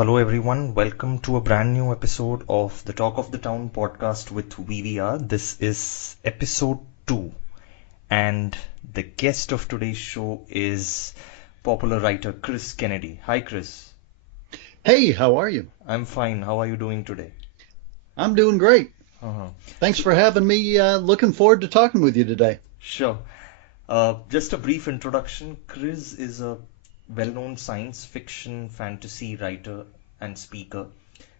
Hello, everyone. Welcome to a brand new episode of the Talk of the Town podcast with VVR. This is episode 2, and the guest of today's show is popular writer Chris Kennedy. Hi, Chris. Hey, how are you? I'm fine. How are you doing today? I'm doing great. Uh-huh. Thanks for having me. Looking forward to talking with you today. Sure. Just a brief introduction. Chris is a well-known science fiction fantasy writer and speaker.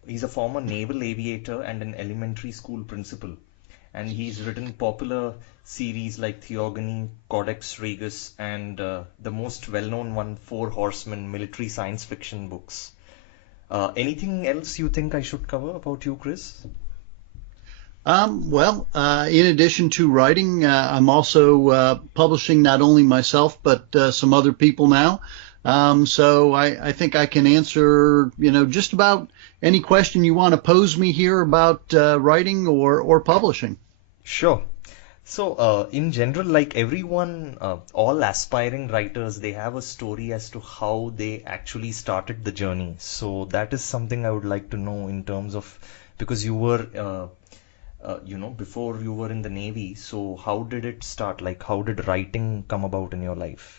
He's a former naval aviator and an elementary school principal, and he's written popular series like Theogony, Codex Regus, and the most well-known one, Four Horsemen military science fiction books. Anything else you think I should cover about you, Chris? In addition to writing, I'm also publishing not only myself, but some other people now. So I think I can answer, just about any question you want to pose me here about writing or publishing. Sure. So, in general, like everyone, all aspiring writers, they have a story as to how they actually started the journey. So that is something I would like to know in terms of, because you were, before you were in the Navy. So how did it start? Like, how did writing come about in your life?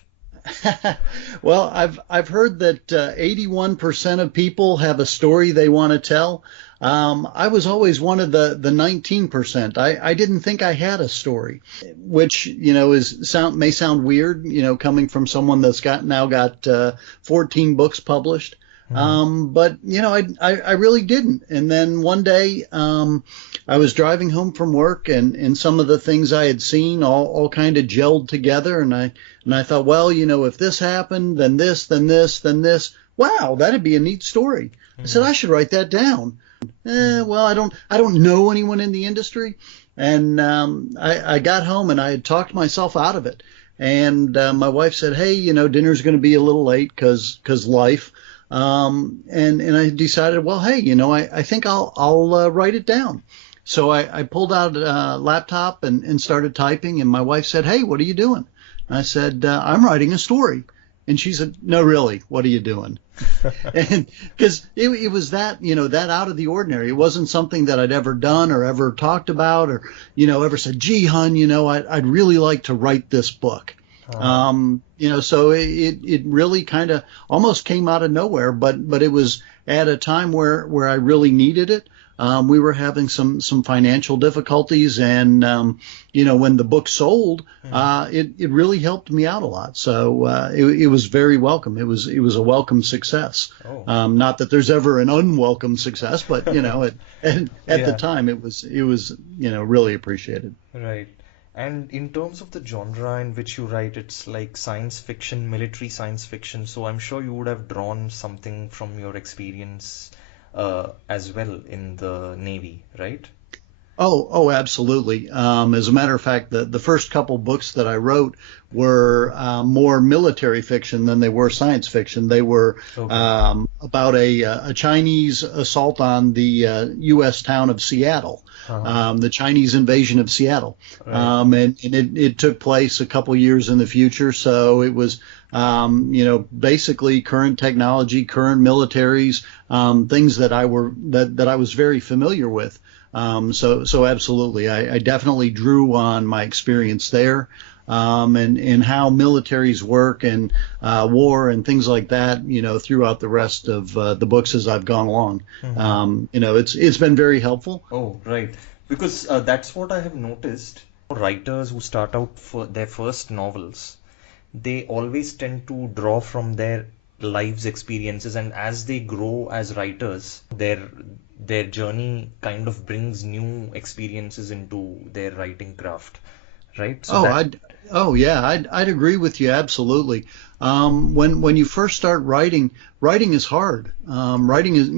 Well, I've heard that 81% of people have a story they want to tell. I was always one of the 19%. I didn't think I had a story, which may sound weird, coming from someone that's got 14 books published. But I really didn't. And then one day, I was driving home from work, and some of the things I had seen all kind of gelled together. And I thought, well, if this happened, then this, then this, then this. Wow, that'd be a neat story. I said, I should write that down. Well, I don't know anyone in the industry. And I got home and I had talked myself out of it. And my wife said, hey, dinner's going to be a little late because life. And I decided, well, hey, I think I'll write it down. So I pulled out a laptop and started typing, and my wife said, hey, what are you doing? And I said, I'm writing a story. And she said, no, really, what are you doing? And because it was that, that out of the ordinary. It wasn't something that I'd ever done or ever talked about or, ever said, gee, hon, I'd really like to write this book. So it really kind of almost came out of nowhere, but it was at a time where I really needed it. We were having some financial difficulties, and when the book sold, it really helped me out a lot. So it was very welcome. It was a welcome success. Oh. Not that there's ever an unwelcome success, but at the time it was really appreciated. Right. And in terms of the genre in which you write, it's like science fiction, military science fiction. So I'm sure you would have drawn something from your experience as well in the Navy, right? Oh, absolutely. As a matter of fact, the first couple books that I wrote were more military fiction than they were science fiction. They were about a Chinese assault on the U.S. town of Seattle, the Chinese invasion of Seattle. Right. And it took place a couple years in the future. So it was, basically current technology, current militaries, things that I was very familiar with. So absolutely, I definitely drew on my experience there, and how militaries work and war and things like that, throughout the rest of the books as I've gone along. It's been very helpful. Oh, right. Because that's what I have noticed. Writers who start out for their first novels, they always tend to draw from their lives experiences, and as they grow as writers, their journey kind of brings new experiences into their writing craft, right? So I'd agree with you absolutely. When you first start writing is hard. Writing is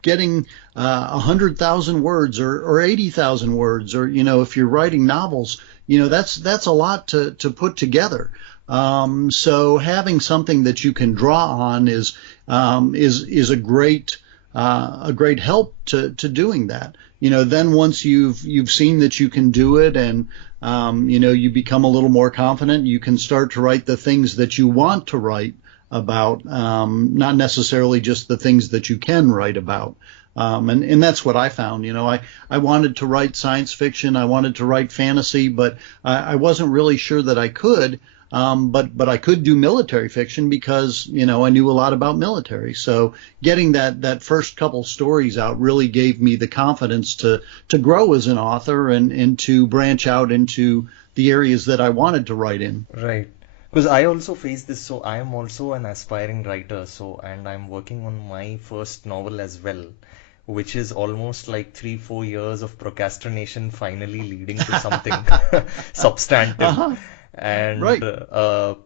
getting 100,000 words or 80,000 words, or if you're writing novels, that's a lot to put together. So having something that you can draw on is a great help to doing that. Then once you've seen that you can do it, and you become a little more confident, you can start to write the things that you want to write about, not necessarily just the things that you can write about. And that's what I found. I wanted to write science fiction. I wanted to write fantasy, but I wasn't really sure that I could. But I could do military fiction because, I knew a lot about military. So getting that first couple stories out really gave me the confidence to grow as an author and to branch out into the areas that I wanted to write in. Right. Because I also face this, so I am also an aspiring writer, and I'm working on my first novel as well, which is almost like 3-4 years of procrastination finally leading to something substantive. Uh-huh. And Right.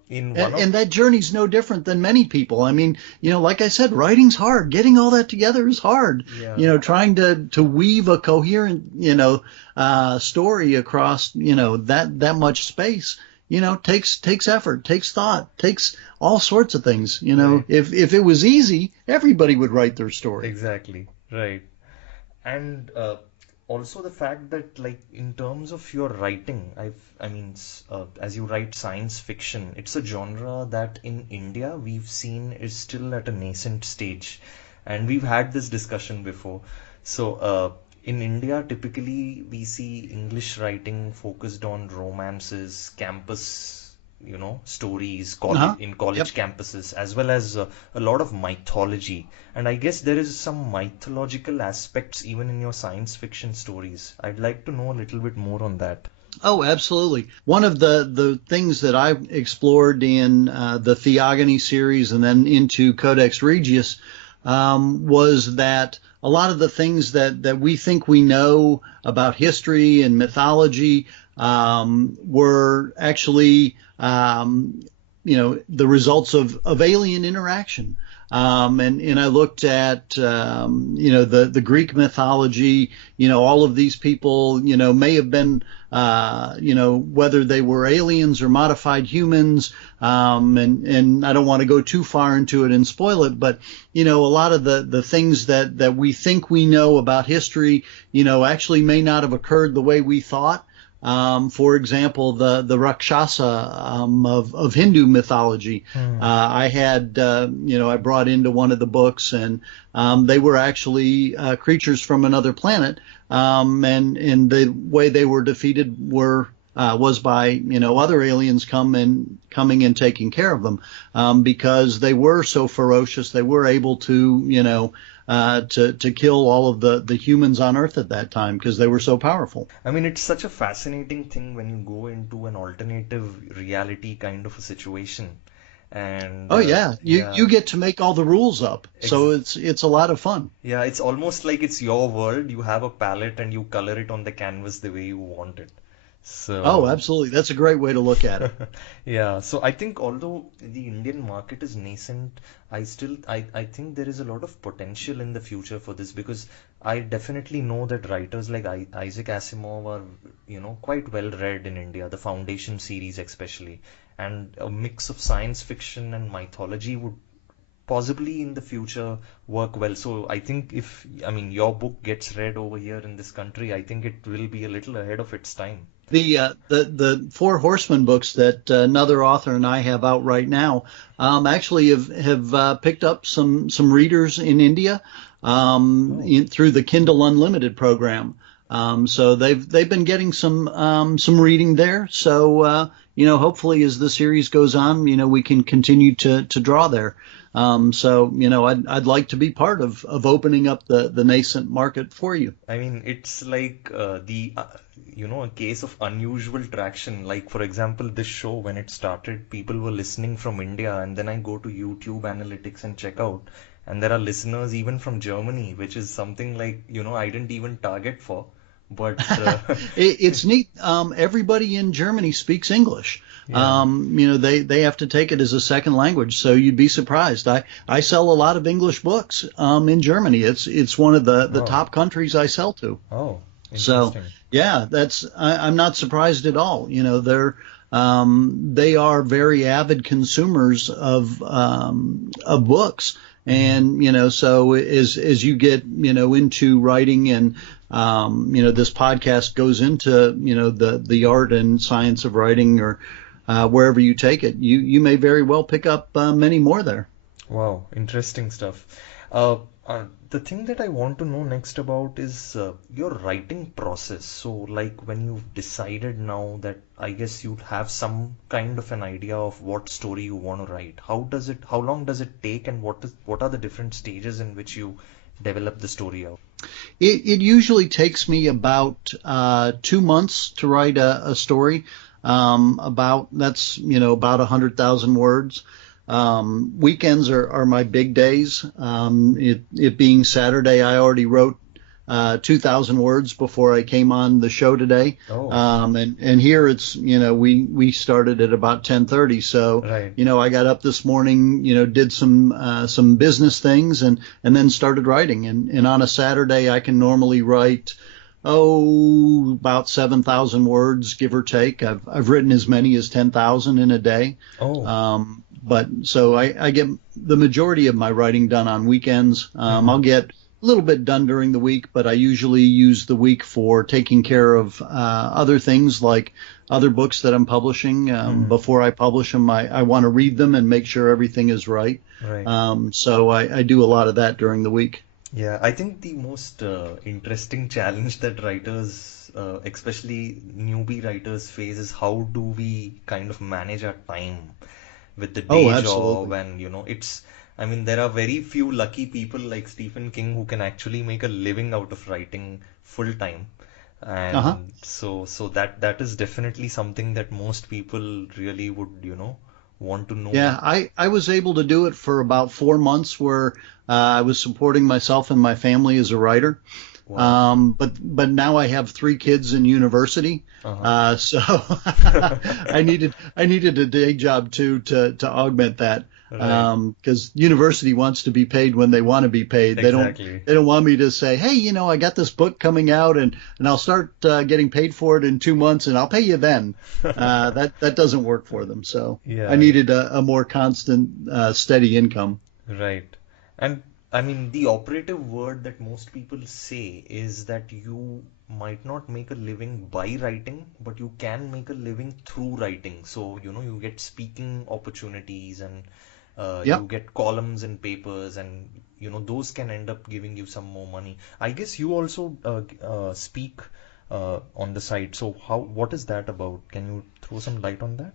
In one And of that journey's no different than many people. I mean, like I said, writing's hard. Getting all that together is hard. yeah, Trying to weave a coherent, story across, that much space, takes effort, takes thought, takes all sorts of things. right, If it was easy, everybody would write their story. exactly, right. And also the fact that, like, in terms of your writing, I mean, as you write science fiction, it's a genre that in India we've seen is still at a nascent stage, and we've had this discussion before. So, in India, typically we see English writing focused on romances, campus, stories, Uh-huh. college Yep. campuses, as well as a lot of mythology. And I guess there is some mythological aspects even in your science fiction stories. I'd like to know a little bit more on that. Oh, absolutely. One of the things that I explored in the Theogony series and then into Codex Regius was that a lot of the things that we think we know about history and mythology were actually, the results of alien interaction. And I looked at, the Greek mythology, all of these people, may have been, whether they were aliens or modified humans. And I don't want to go too far into it and spoil it, but, a lot of the things that we think we know about history, actually may not have occurred the way we thought. For example, the Rakshasa of Hindu mythology, Hmm. I had, I brought into one of the books, and they were actually creatures from another planet, and the way they were defeated was by other aliens coming and taking care of them, because they were so ferocious. They were able to to kill all of the humans on Earth at that time because they were so powerful. I mean, it's such a fascinating thing when you go into an alternative reality kind of a situation. And Oh yeah, yeah, you get to make all the rules up, so ex it's a lot of fun. yeah, it's almost like it's your world. You have a palette and you color it on the canvas the way you want it. Oh, So, absolutely. That's a great way to look at it. yeah, so I think although the Indian market is nascent, I think there is a lot of potential in the future for this because I definitely know that writers like Isaac Asimov are, quite well read in India, the Foundation series especially, and a mix of science fiction and mythology would possibly in the future work well. So I think I mean, your book gets read over here in this country, I think it will be a little ahead of its time. The Four Horsemen books that another author and I have out right now actually have picked up some readers in India Oh, through the Kindle Unlimited program. So they've been getting some reading there. So hopefully as the series goes on, we can continue to draw there. So I'd like to be part of opening up the nascent market for you. I mean, it's like a case of unusual traction. Like, for example, this show, when it started, people were listening from India, and then I go to YouTube analytics and check out, and there are listeners even from Germany, which is something like, I didn't even target for. But It's neat. Everybody in Germany speaks English. yeah. They have to take it as a second language, so you'd be surprised. I sell a lot of English books in Germany. It's one of the Oh, top countries I sell to. oh, So interesting. yeah, I'm not surprised at all. They are very avid consumers of books, Hmm. and so as you get into writing and this podcast goes into the art and science of writing or wherever you take it. You may very well pick up many more there. Wow, interesting stuff. Uh, the thing that I want to know next about is your writing process. So, like when you've decided now that I guess you'd have some kind of an idea of what story you want to write. How long does it take, and what are the different stages in which you develop the story out? It usually takes me about 2 months to write a story. About 100,000 words. Weekends are my big days. It being Saturday, I already wrote 2,000 words before I came on the show today. Oh, And here it's, we started at about 10:30. So, right. I got up this morning, did some business things and then started writing. And on a Saturday, I can normally write, about 7,000 words, give or take. I've written as many as 10,000 in a day. Oh, But so I get the majority of my writing done on weekends. I'll get a little bit done during the week, but I usually use the week for taking care of other things like other books that I'm publishing. Before I publish them, I want to read them and make sure everything is right. right. So I do a lot of that during the week. Yeah, I think the most interesting challenge that writers, especially newbie writers, face is how do we kind of manage our time with the Oh, day job, absolutely. and I mean, there are very few lucky people like Stephen King who can actually make a living out of writing full time. Uh-huh. And so that is definitely something that most people really would, want to know. Yeah, I was able to do it for about 4 months where I was supporting myself and my family as a writer. Wow. But now I have 3 kids in university, Uh-huh. so I needed a day job too to augment that. Right. Because university wants to be paid when they want to be paid. Exactly. They don't want me to say, hey, I got this book coming out and I'll start getting paid for it in 2 months and I'll pay you then. That doesn't work for them. So I Yeah. needed a more constant, steady income. Right. And I mean, the operative word that most people say is that you might not make a living by writing, but you can make a living through writing. So, you get speaking opportunities, and Yep. you get columns in papers, and those can end up giving you some more money. I guess you also speak on the side. So what is that about? Can you throw some light on that?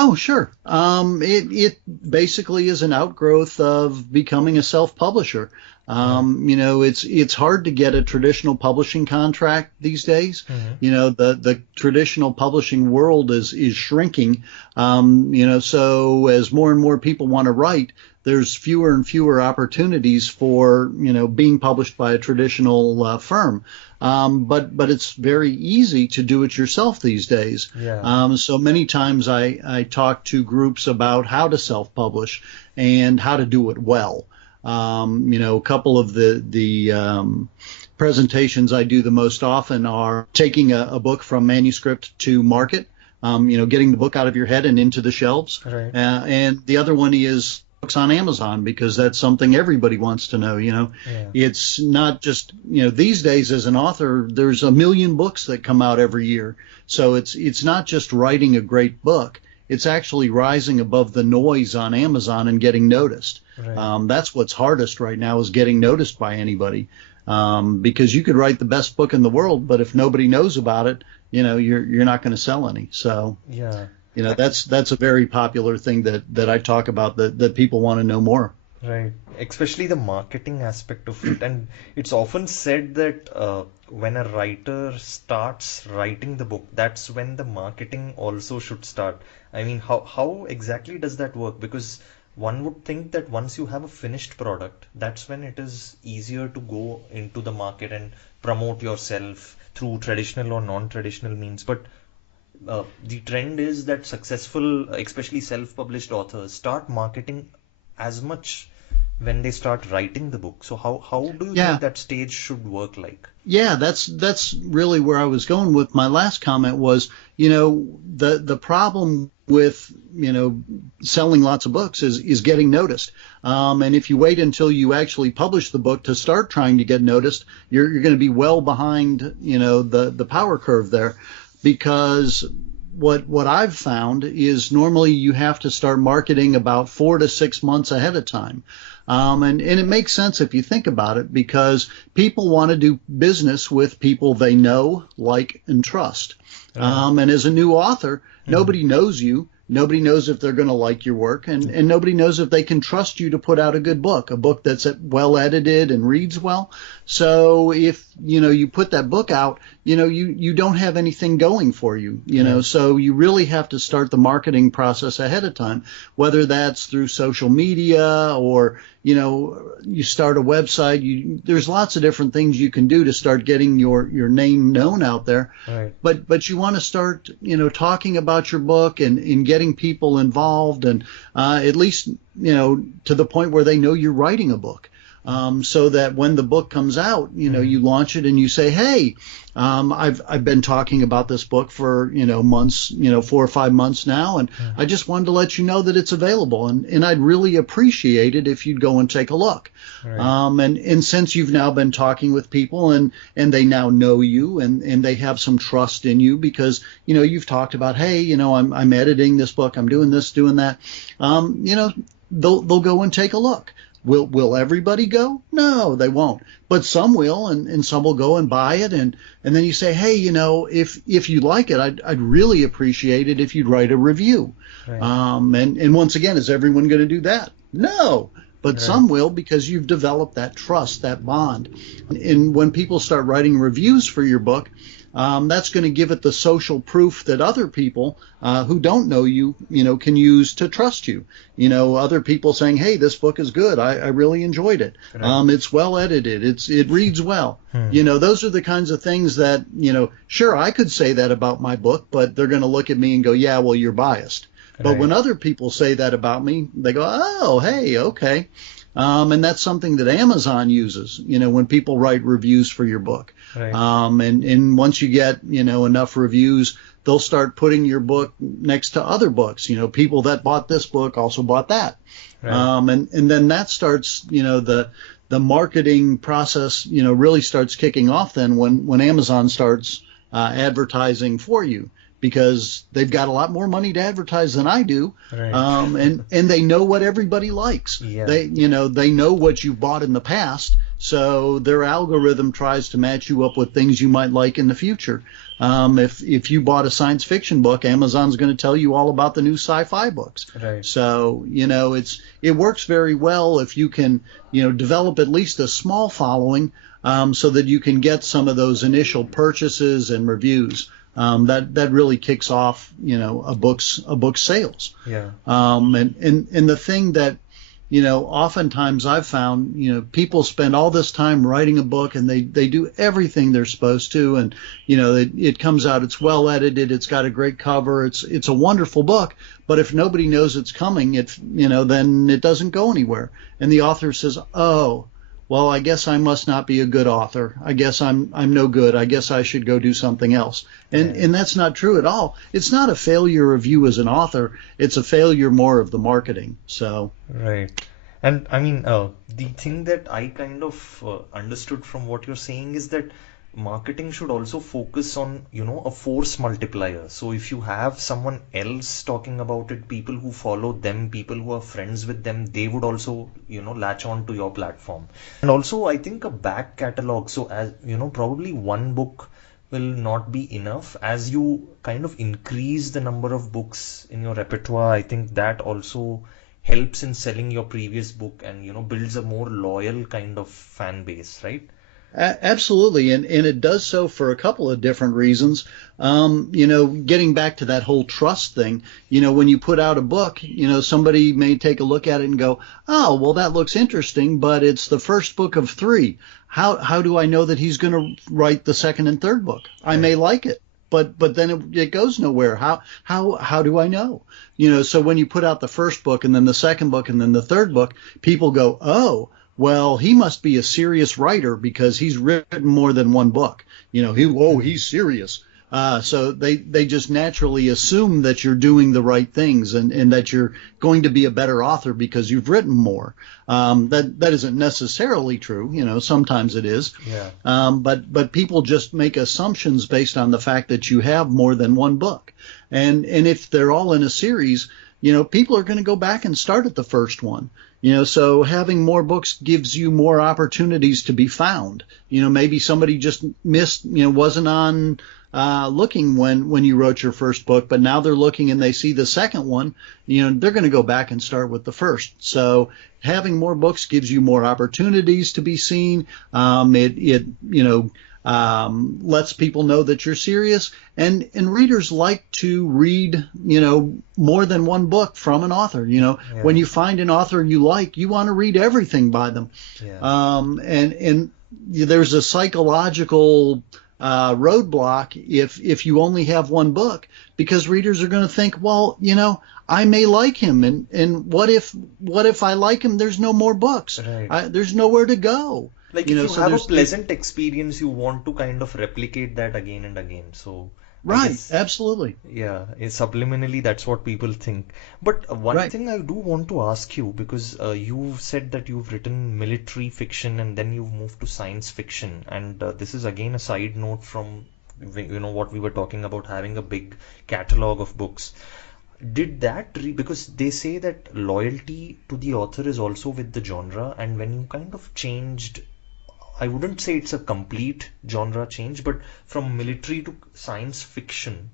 Oh, sure. It basically is an outgrowth of becoming a self-publisher. Right. It's hard to get a traditional publishing contract these days. Hmm. The traditional publishing world is shrinking. So as more and more people want to write, there's fewer and fewer opportunities for being published by a traditional firm. But it's very easy to do it yourself these days. Yeah. So many times I talk to groups about how to self-publish and how to do it well. A couple of the presentations I do the most often are taking a book from manuscript to market, getting the book out of your head and into the shelves. Right. And the other one is books on Amazon because that's something everybody wants to know. Yeah. It's not just, these days as an author, there's a million books that come out every year. So it's not just writing a great book. It's actually rising above the noise on Amazon and getting noticed. Right. That's what's hardest right now is getting noticed by anybody. Because you could write the best book in the world, but if nobody knows about it, you're not going to sell any. So, Yeah. that's a very popular thing that I talk about that people want to know more. Right, especially the marketing aspect of it. And it's often said that when a writer starts writing the book, that's when the marketing also should start. I mean, how exactly does that work? Because one would think that once you have a finished product, that's when it is easier to go into the market and promote yourself through traditional or non-traditional means. But the trend is that successful, especially self-published authors, start marketing as much when they start writing the book. So how do you Yeah. think that stage should work like? Yeah, that's really where I was going with my last comment was, the problem with, selling lots of books is getting noticed. And if you wait until you actually publish the book to start trying to get noticed, you're going to be well behind, the power curve there because what I've found is normally you have to start marketing about 4 to 6 months ahead of time. And it makes sense if you think about it, because people want to do business with people they know, like, and trust. And as a new author, nobody knows you. Nobody knows if they're going to like your work, and nobody knows if they can trust you to put out a good book, a book that's well edited and reads well. So if, you put that book out, you don't have anything going for you, so you really have to start the marketing process ahead of time, whether that's through social media or, you start a website. There's lots of different things you can do to start getting your name known out there. Right. But you want to start, talking about your book and getting people involved, and at least, to the point where they know you're writing a book. So that when the book comes out, you launch it and you say, hey, I've been talking about this book for, months, 4 or 5 months now, and I just wanted to let you know that it's available, and I'd really appreciate it if you'd go and take a look. Right. And since you've now been talking with people and they now know you and they have some trust in you because, you've talked about, hey, I'm editing this book, I'm doing this, doing that, they'll go and take a look. Will everybody go? No, they won't. But some will, and some will go and buy it. And then you say, hey, if you like it, I'd really appreciate it if you'd write a review. Right. And once again, is everyone going to do that? No. But Right. some will, because you've developed that trust, that bond. And when people start writing reviews for your book, that's going to give it the social proof that other people who don't know you, can use to trust you. Other people saying, hey, this book is good. I really enjoyed it. Right. It's well edited. It reads well. Those are the kinds of things that, sure, I could say that about my book, but they're going to look at me and go, yeah, well, you're biased. But Right. when other people say that about me, they go, oh, hey, okay. And that's something that Amazon uses, when people write reviews for your book. Right. And once you get, enough reviews, they'll start putting your book next to other books. People that bought this book also bought that. Right. And then that starts, the marketing process, really starts kicking off then when Amazon starts advertising for you, because they've got a lot more money to advertise than I do. Right. And they know what everybody likes. Yeah. They know what you've bought in the past, so their algorithm tries to match you up with things you might like in the future. If you bought a science fiction book, Amazon's going to tell you all about the new sci-fi books. Right. So, it works very well if you can, develop at least a small following, so that you can get some of those initial purchases and reviews. That really kicks off, a book's sales. Yeah. And the thing that, oftentimes I've found, people spend all this time writing a book and they do everything they're supposed to. And, it comes out, it's well edited, it's got a great cover, it's a wonderful book. But if nobody knows it's coming, then it doesn't go anywhere. And the author says, oh, well, I guess I must not be a good author. I guess I'm no good. I guess I should go do something else. And that's not true at all. It's not a failure of you as an author. It's a failure more of the marketing. So. Right. And I mean, the thing that I kind of understood from what you're saying is that marketing should also focus on, a force multiplier. So if you have someone else talking about it, people who follow them, people who are friends with them, they would also, latch on to your platform. And also, I think a back catalog. So as, probably one book will not be enough. As you kind of increase the number of books in your repertoire, I think that also helps in selling your previous book and, builds a more loyal kind of fan base, right? Absolutely, and it does so for a couple of different reasons. Getting back to that whole trust thing, when you put out a book, somebody may take a look at it and go, oh, well, that looks interesting, but it's the first book of 3. How do I know that he's going to write the second and third book? I may like it, but then it goes nowhere. How do I know? So when you put out the first book and then the second book and then the third book, people go, oh, well, he must be a serious writer because he's written more than one book. He's serious. So they just naturally assume that you're doing the right things and that you're going to be a better author because you've written more. That isn't necessarily true. Sometimes it is. Yeah. But people just make assumptions based on the fact that you have more than one book. And if they're all in a series, people are going to go back and start at the first one. So having more books gives you more opportunities to be found. Maybe somebody just missed, wasn't on looking when you wrote your first book, but now they're looking and they see the second one, they're going to go back and start with the first. So having more books gives you more opportunities to be seen. Lets people know that you're serious, and readers like to read, more than one book from an author. Yeah. When you find an author you like, you want to read everything by them. Yeah. And there's a psychological roadblock if you only have one book, because readers are going to think, well, I may like him, and what if I like him? There's no more books. Right. There's nowhere to go. Like if you have a pleasant experience, you want to kind of replicate that again and again. So right, guess, absolutely. yeah, subliminally that's what people think. But one thing I do want to ask you, because you've said that you've written military fiction and then you've moved to science fiction, and this is again a side note from what we were talking about, having a big catalog of books. Did that because they say that loyalty to the author is also with the genre, and when you kind of changed, I wouldn't say it's a complete genre change, but from military to science fiction,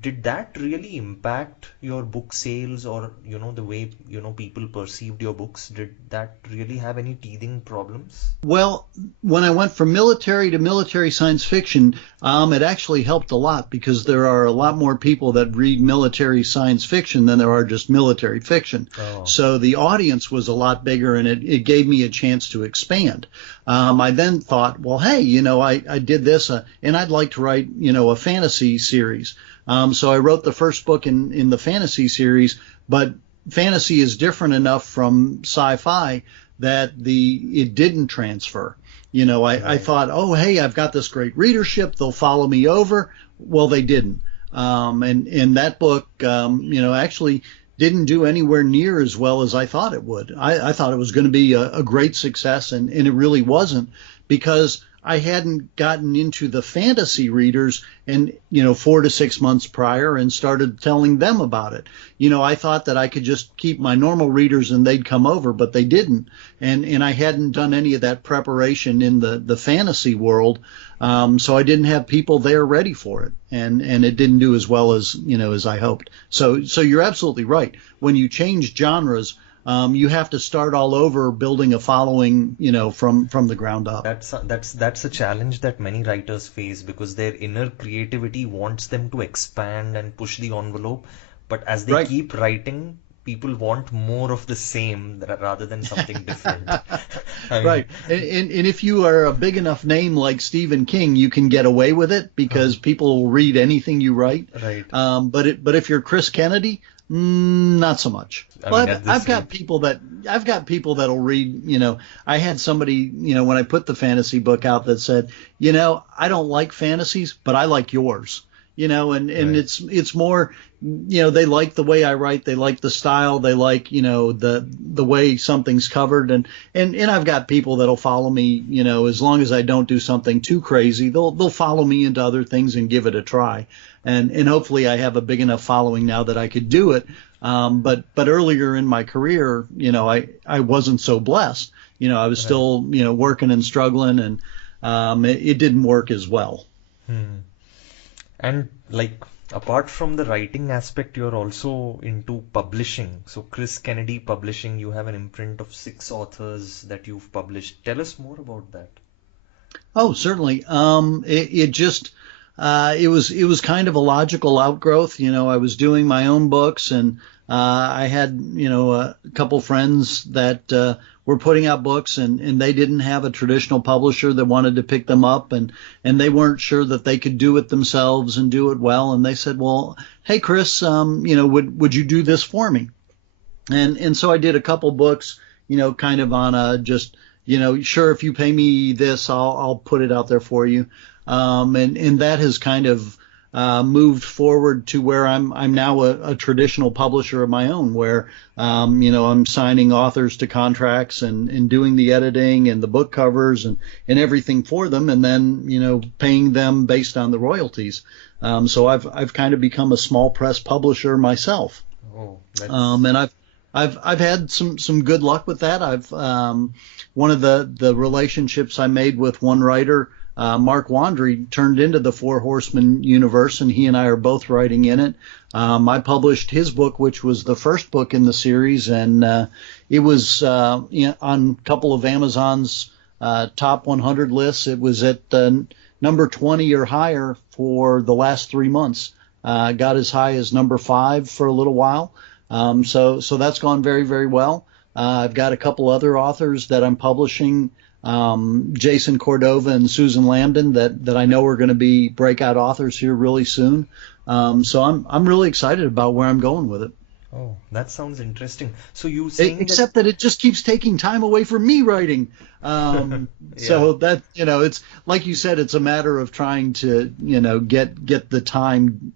did that really impact your book sales, or the way people perceived your books? Did that really have any teething problems? Well, when I went from military to military science fiction, it actually helped a lot, because there are a lot more people that read military science fiction than there are just military fiction. Oh. So the audience was a lot bigger, and it gave me a chance to expand. I then thought, well, hey, I did this, and I'd like to write, a fantasy series. So I wrote the first book in the fantasy series, but fantasy is different enough from sci-fi that it didn't transfer. I thought, oh, hey, I've got this great readership, they'll follow me over. Well, they didn't. And that book, actually didn't do anywhere near as well as I thought it would. I thought it was going to be a great success, and it really wasn't, because I hadn't gotten into the fantasy readers and 4 to 6 months prior and started telling them about it. I thought that I could just keep my normal readers and they'd come over, but they didn't. And I hadn't done any of that preparation in the fantasy world. So I didn't have people there ready for it. And it didn't do as well as I hoped. So you're absolutely right. When you change genres, you have to start all over building a following, from the ground up. That's a challenge that many writers face, because their inner creativity wants them to expand and push the envelope. But as they keep writing, people want more of the same rather than something different. Right. And if you are a big enough name like Stephen King, you can get away with it, because people will read anything you write. Right. But if you're Chris Kennedy, not so much. I've got people that'll read, I had somebody, when I put the fantasy book out, that said, I don't like fantasies, but I like yours. And it's more, they like the way I write, they like the style, they like, the way something's covered, and I've got people that'll follow me, as long as I don't do something too crazy, they'll follow me into other things and give it a try. And hopefully I have a big enough following now that I could do it. But earlier in my career, I wasn't so blessed. I was still, working and struggling, and it didn't work as well. And apart from the writing aspect, you're also into publishing. So Chris Kennedy Publishing, you have an imprint of 6 authors that you've published. Tell us more about that. Oh, certainly. It was kind of a logical outgrowth. I was doing my own books, and I had, a couple friends that were putting out books, and they didn't have a traditional publisher that wanted to pick them up, and they weren't sure that they could do it themselves and do it well. And they said, well, hey, Chris, would you do this for me? And so I did a couple books, kind of on a just, sure, if you pay me this, I'll put it out there for you. And that has kind of moved forward to where I'm now a traditional publisher of my own, where I'm signing authors to contracts and doing the editing and the book covers and everything for them, and then paying them based on the royalties. So I've kind of become a small press publisher myself. Oh, that's And I've had some good luck with that. I've one of the relationships I made with one writer, Mark Wandry, turned into the Four Horsemen universe, and he and I are both writing in it. I published his book, which was the first book in the series, and it was on a couple of Amazon's top 100 lists. It was at number 20 or higher for the last 3 months. Got as high as number 5 for a little while. So that's gone very, very well. I've got a couple other authors that I'm publishing, Jason Cordova and Susan Lambden, that I know are going to be breakout authors here really soon. So I'm really excited about where I'm going with it. Oh, that sounds interesting. So you saying Except that it just keeps taking time away from me writing. So that, it's like you said, it's a matter of trying to, get the time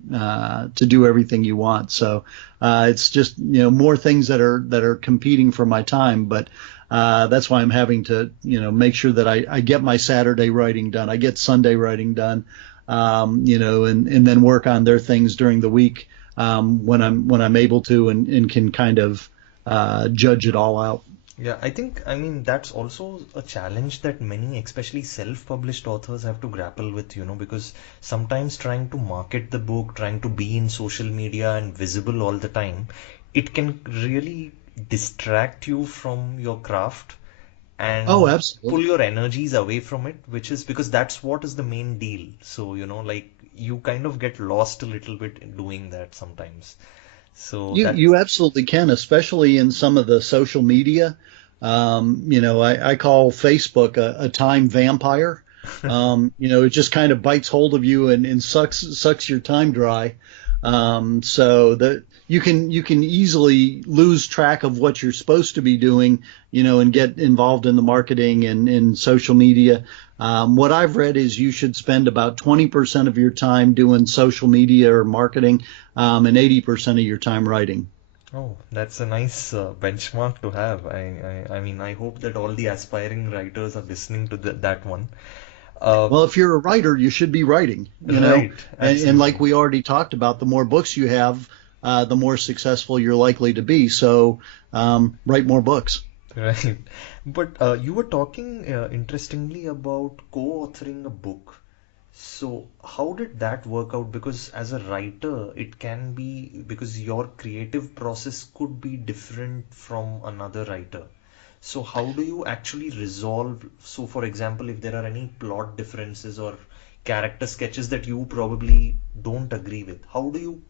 to do everything you want. So it's just, more things that are competing for my time. But that's why I'm having to, make sure that I get my Saturday writing done. I get Sunday writing done, and then work on their things during the week. When I'm able to and can kind of judge it all out. Yeah, I mean, that's also a challenge that many, especially self-published authors, have to grapple with, because sometimes trying to market the book, trying to be in social media and visible all the time, it can really distract you from your craft and Oh, absolutely. pull your energies away from it, which is because that's what is the main deal. So, like you kind of get lost a little bit in doing that sometimes. So You absolutely can, especially in some of the social media. I call Facebook a time vampire. It just kind of bites hold of you and sucks your time dry. So that you can easily lose track of what you're supposed to be doing, and get involved in the marketing and in social media. What I've read is you should spend about 20% of your time doing social media or marketing, and 80% of your time writing. Oh, that's a nice benchmark to have. I mean, I hope that all the aspiring writers are listening to that one. Uh, Well, if you're a writer, you should be writing, right, and like absolutely. we already talked about, the more books you have, the more successful you're likely to be. So, write more books. Right. But you were talking interestingly about co-authoring a book. So how did that work out? Because as a writer, it can be because your creative process could be different from another writer. So how do you actually resolve? So for example, if there are any plot differences or character sketches that you probably don't agree with, how do you,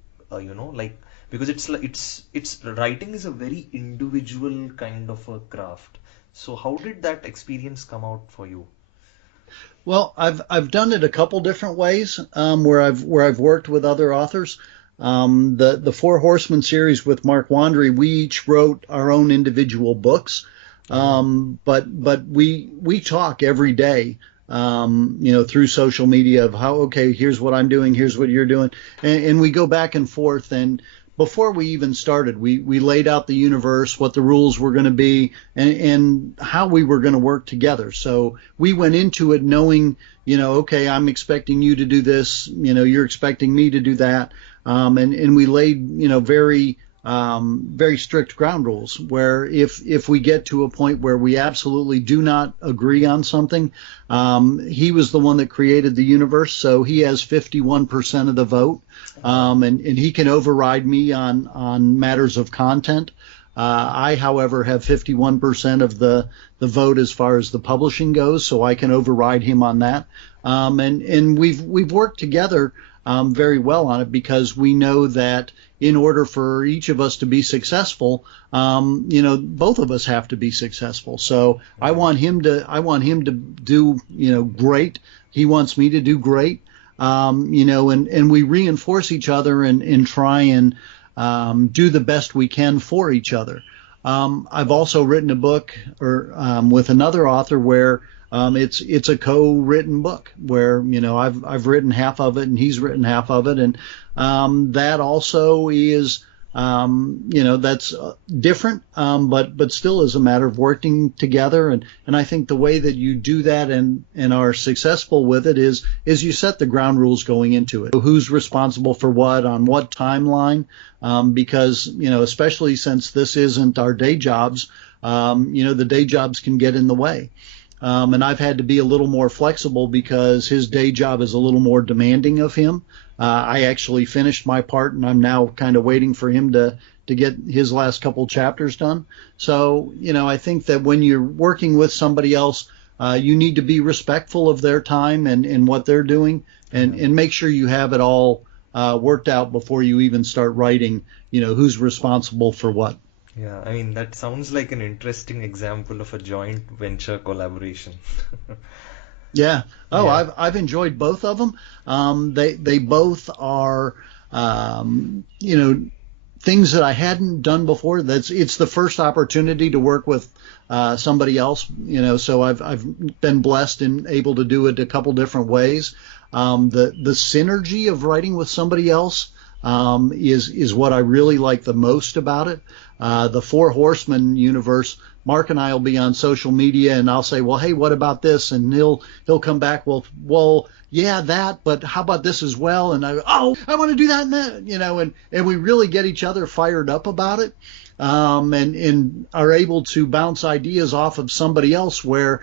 like, because it's like it's writing is a very individual kind of a craft. So how did that experience come out for you? Well, I've done it a couple different ways, where I've worked with other authors. The Four Horsemen series with Mark Wandry, we each wrote our own individual books, Oh, but we talk every day, through social media of how, okay, here's what I'm doing, here's what you're doing, and we go back and forth. And before we even started, we laid out the universe, what the rules were going to be, and how we were going to work together. So we went into it knowing, okay, I'm expecting you to do this, you're expecting me to do that, and we laid, very strict ground rules where if we get to a point where we absolutely do not agree on something, he was the one that created the universe, so he has 51% of the vote, wow. and he can override me on matters of content. I, however, have 51% of the vote as far as the publishing goes, so I can override him on that. And we've worked together very well on it because we know that in order for each of us to be successful, both of us have to be successful. So Right. I want him to do, great. He wants me to do great. And we reinforce each other and try and do the best we can for each other. I've also written a book with another author where It's a co-written book where, I've written half of it and he's written half of it, and that also is, that's different, but still is a matter of working together. And I think the way that you do that and are successful with it is you set the ground rules going into it. Who's responsible for what on what timeline? Because, especially since this isn't our day jobs, the day jobs can get in the way. And I've had to be a little more flexible because his day job is a little more demanding of him. I actually finished my part, and I'm now kind of waiting for him to get his last couple chapters done. So, I think that when you're working with somebody else, you need to be respectful of their time and what they're doing, and make sure you have it all worked out before you even start writing, who's responsible for what. Yeah, I mean, that sounds like an interesting example of a joint venture collaboration. Yeah. Oh, Yeah. I've enjoyed both of them. They both are, things that I hadn't done before. It's the first opportunity to work with somebody else. So I've been blessed and able to do it a couple different ways. The synergy of writing with somebody else is what I really like the most about it. The Four Horsemen universe. Mark and I will be on social media, and I'll say, "Well, hey, what about this?" And he'll come back, "Well, yeah, that, but how about this as well?" And I want to do that and that, and we really get each other fired up about it, and are able to bounce ideas off of somebody else. Where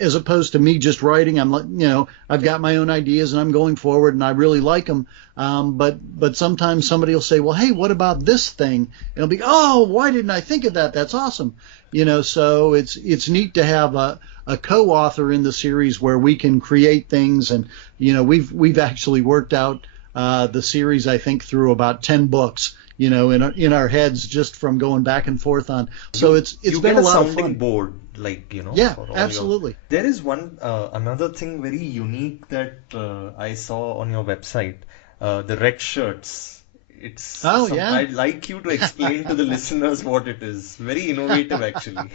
as opposed to me just writing, I'm like, I've got my own ideas and I'm going forward and I really like them. But sometimes somebody will say, well, hey, what about this thing? And it'll be, oh, why didn't I think of that? That's awesome. So it's neat to have a co-author in the series where we can create things. And, we've actually worked out the series, I think, through about 10 books, in our heads just from going back and forth on. So it's You been get a a lot of sounding fun. board, Yeah, for all absolutely. There is another thing very unique that I saw on your website, the red shirts. Oh, yeah. I'd like you to explain to the listeners what it is. Very innovative, actually.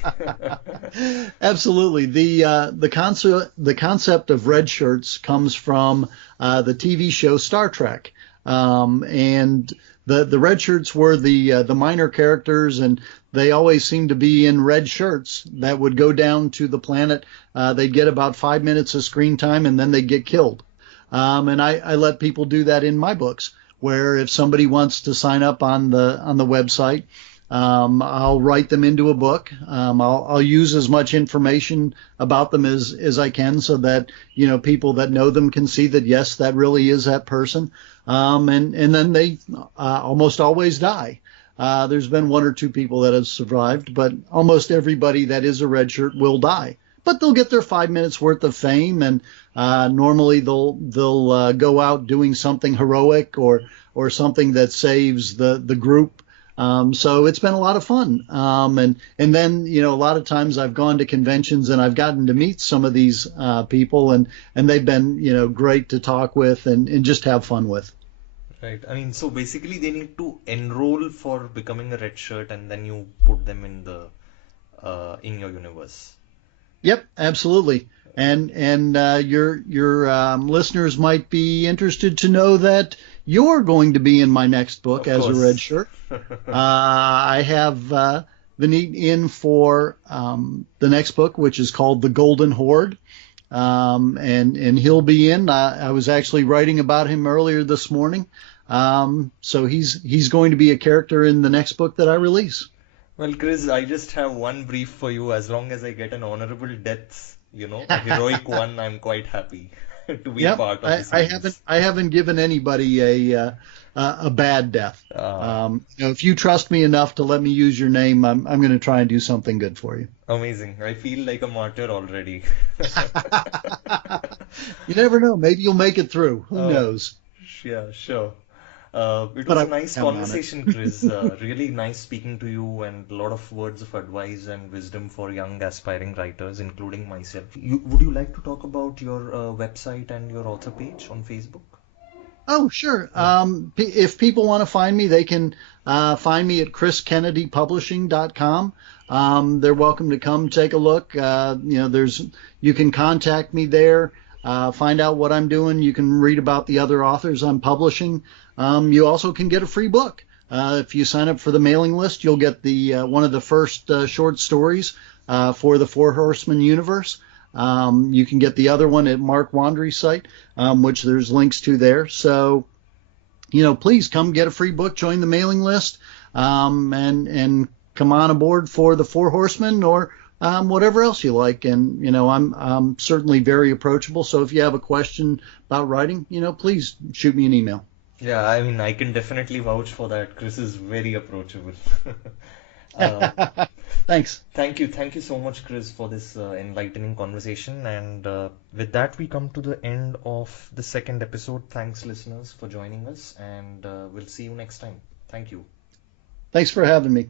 Absolutely. The concept of red shirts comes from the TV show Star Trek, and the red shirts were the minor characters, and they always seemed to be in red shirts that would go down to the planet. They'd get about 5 minutes of screen time, and then they'd get killed. And I let people do that in my books, where if somebody wants to sign up on the website, I'll write them into a book. I'll use as much information about them as I can, so that people that know them can see that yes, that really is that person. And then they almost always die. There's been one or two people that have survived, but almost everybody that is a red shirt will die. But they'll get their 5 minutes worth of fame, and normally they'll go out doing something heroic or something that saves the group. So it's been a lot of fun. And then a lot of times I've gone to conventions and I've gotten to meet some of these people, and they've been great to talk with and just have fun with. Right. I mean, so basically they need to enroll for becoming a red shirt, and then you put them in your universe. Yep, absolutely. And your listeners might be interested to know that you're going to be in my next book Of as a red course. shirt. I have Vineet in for the next book, which is called The Golden Horde. And he'll be in. I was actually writing about him earlier this morning. So he's going to be a character in the next book that I release. Well, Chris, I just have one brief for you. As long as I get an honorable death, a heroic one, I'm quite happy to be a Yep, part of the I haven't series. given anybody a bad death. Ah, If you trust me enough to let me use your name, I'm going to try and do something good for you. amazing. I feel like a martyr already. You never know. Maybe you'll make it through. Who Oh, knows? yeah, sure. It But was I a won't nice count on it. conversation, Chris. Really nice speaking to you, and a lot of words of advice and wisdom for young aspiring writers, including myself. Would you like to talk about your website and your author page on Facebook? Oh, sure. Yeah. If people want to find me, they can find me at chriskennedypublishing.com. They're welcome to come take a look. You can contact me there, find out what I'm doing. You can read about the other authors I'm publishing. You also can get a free book. If you sign up for the mailing list, you'll get the one of the first short stories for the Four Horsemen universe. You can get the other one at Mark Wandry's site, which there's links to there. So, please come get a free book, join the mailing list, and come on aboard for the Four Horsemen or whatever else you like. And I'm certainly very approachable. So if you have a question about writing, please shoot me an email. Yeah, I mean, I can definitely vouch for that. Chris is very approachable. Uh, Thanks. thank you so much, Chris, for this enlightening conversation. And with that, we come to the end of the second episode. Thanks, listeners, for joining us, and we'll see you next time. Thank you. Thanks for having me.